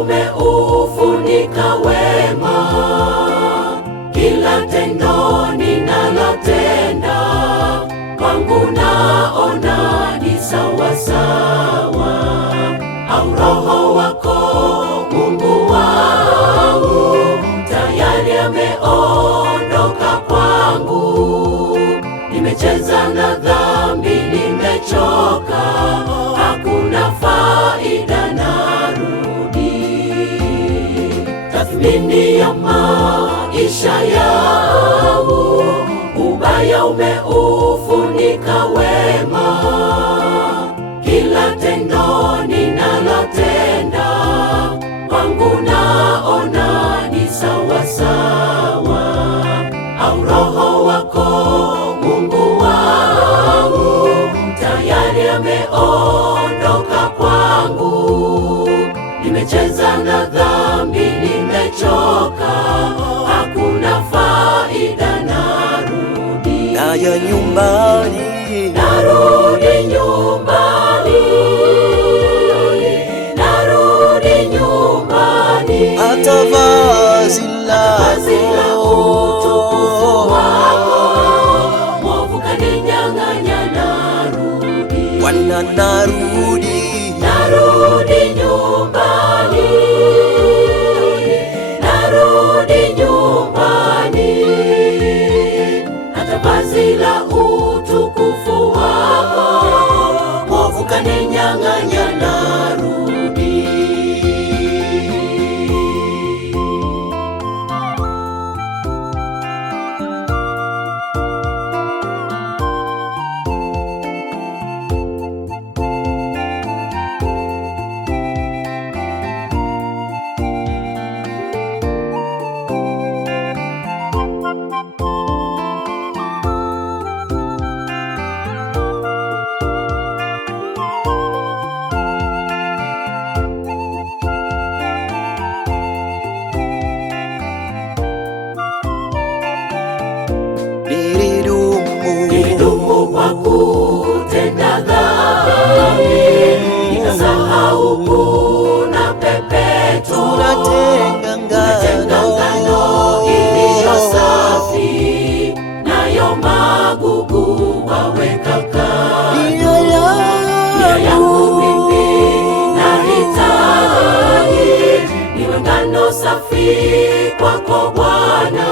umeufunika wema, kila tendo ninalotenda kwangu naona ni sawa sawa. Au Roho wako Mungu wangu tayari ameondoka kwangu. Nimecheza na dhambi, nimechoka, hakuna faida, narudi. Tathmini ya maisha yangu, ubaya umeufunika wema, kila tendo ninalotenda kwangu naona ni sawa sawa. Au Roho wako Mungu wangu tayari ameondoka kwangu. Nimecheza na dhambi, nimechoka, hakuna faida, narudi. Naja nyumbani, narudi nyumbani, narudi nyumbani. hata vazi la utukufu wako mwovu kaninyang'anya, narudi. Bwana, narudi, narudi nyumbani, narudi nyumbani. Hata vazi la utukufu wako mwovu kaninyang'anya, narudi. Nilidumu kwa kutenda dhambi, nikasahau kuna pepeto. Tunatenga ngano iliyo safi, nayo magugu waweka kando. Nia yangu mimi nahitaji niwe ngano safi kwako Bwana.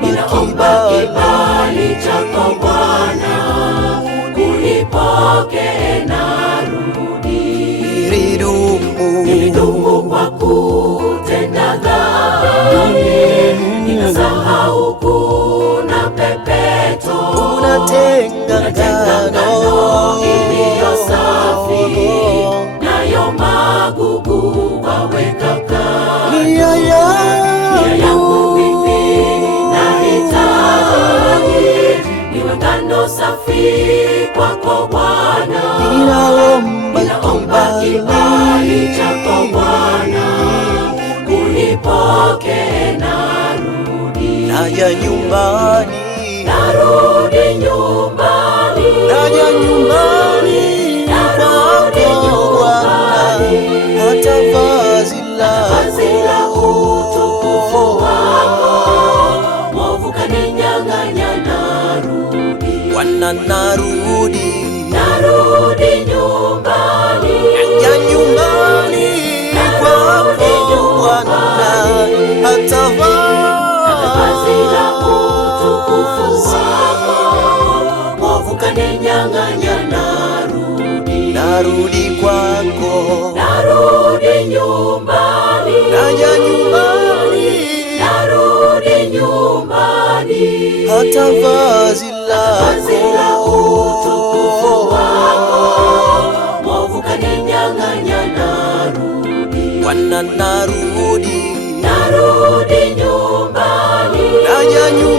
Ninaomba kibali chako Bwana, unipokee, narudi. Nilidumu kwa kutenda dhambi, nikasahau kuna pepeto. Tunatenga ngano iliyo safi, nayo magugu waweka kando. Nia yangu mimi nahitaji niwe ngano safi kwako Bwana. Ninaomba kibali chako Bwana, unipokee, narudi. Naja nyumbani, narudi nyumbani, naja nyumbani kwako Bwana, hata vazi la utukufu wako mwovu kaninyang'anya, narudi. Bwana, narudi, narudi nyumbani, naja nyumbani kwako Bwana, hata vazi la utukufu wako mwovu kaninyang'anya, narudi. narudi kwako, narudi nyumbani, naja nyumbani, narudi nyumbani. hata vazi la utukufu wako mwovu kaninyang'anya, narudi. Bwana, narudi, narudi nyumbani, naja nyumbani.